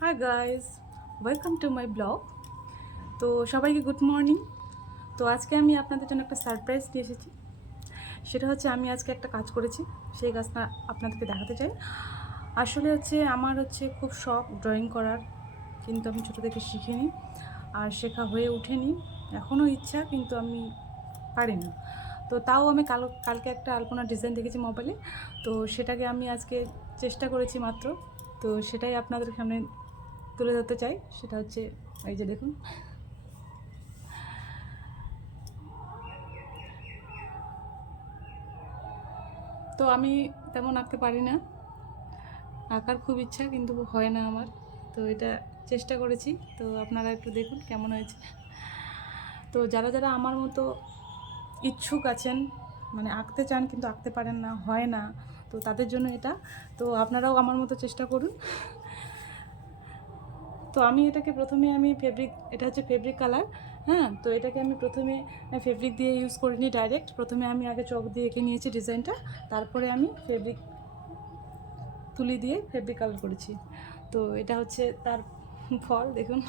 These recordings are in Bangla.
Hi guys, welcome to my blog. তো সবাইকে গুড মর্নিং। তো আজকে আমি আপনাদের জন্য একটা সারপ্রাইজ নিয়ে এসেছি। সেটা হচ্ছে আমি আজকে একটা কাজ করেছি, সেই কাজটা আপনাদেরকে দেখাতে চাই। আসলে আমার খুব শখ ড্রয়িং করার, কিন্তু আমি ছোটো থেকে শিখিনি আর শেখা হয়ে ওঠেনি। এখনও ইচ্ছা, কিন্তু আমি পারি না। তো তাও আমি কালকে একটা আলপনা ডিজাইন দেখেছি মোবাইলে, তো সেটাকে আমি আজকে চেষ্টা করেছি মাত্র। তো সেটাই আপনাদের সামনে তুলে ধরতে চাই। সেটা হচ্ছে এই যে দেখুন। তো আমি তেমন আঁকতে পারি না, আঁকার খুব ইচ্ছা কিন্তু হয় না আমার। তো এটা চেষ্টা করেছি, তো আপনারা একটু দেখুন কেমন হয়েছে। তো যারা যারা আমার মতো ইচ্ছুক আছেন, মানে আঁকতে চান কিন্তু আঁকতে পারেন না, হয় না, তো তাদের জন্য এটা। তো আপনারাও আমার মতো চেষ্টা করুন। তো আমি এটাকে প্রথমে এটা হচ্ছে ফেব্রিক কালার। হ্যাঁ, তো এটাকে আমি প্রথমে ফেব্রিক দিয়ে ইউজ করিনি ডাইরেক্ট। প্রথমে আমি আগে চক দিয়ে এঁকে নিয়েছি ডিজাইনটা, তারপরে আমি ফেব্রিক তুলি দিয়ে ফেব্রিক কালার করেছি। তো এটা হচ্ছে তার ফল, দেখুন।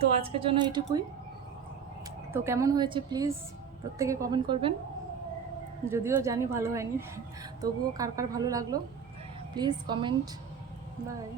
তো আজকের জন্য এটুকুই। তো কেমন হয়েছে প্লিজ প্রত্যেকে কমেন্ট করবেন। যদিও জানি ভালো হয়নি, তবুও কার কার ভালো লাগলো প্লিজ কমেন্ট। বাই।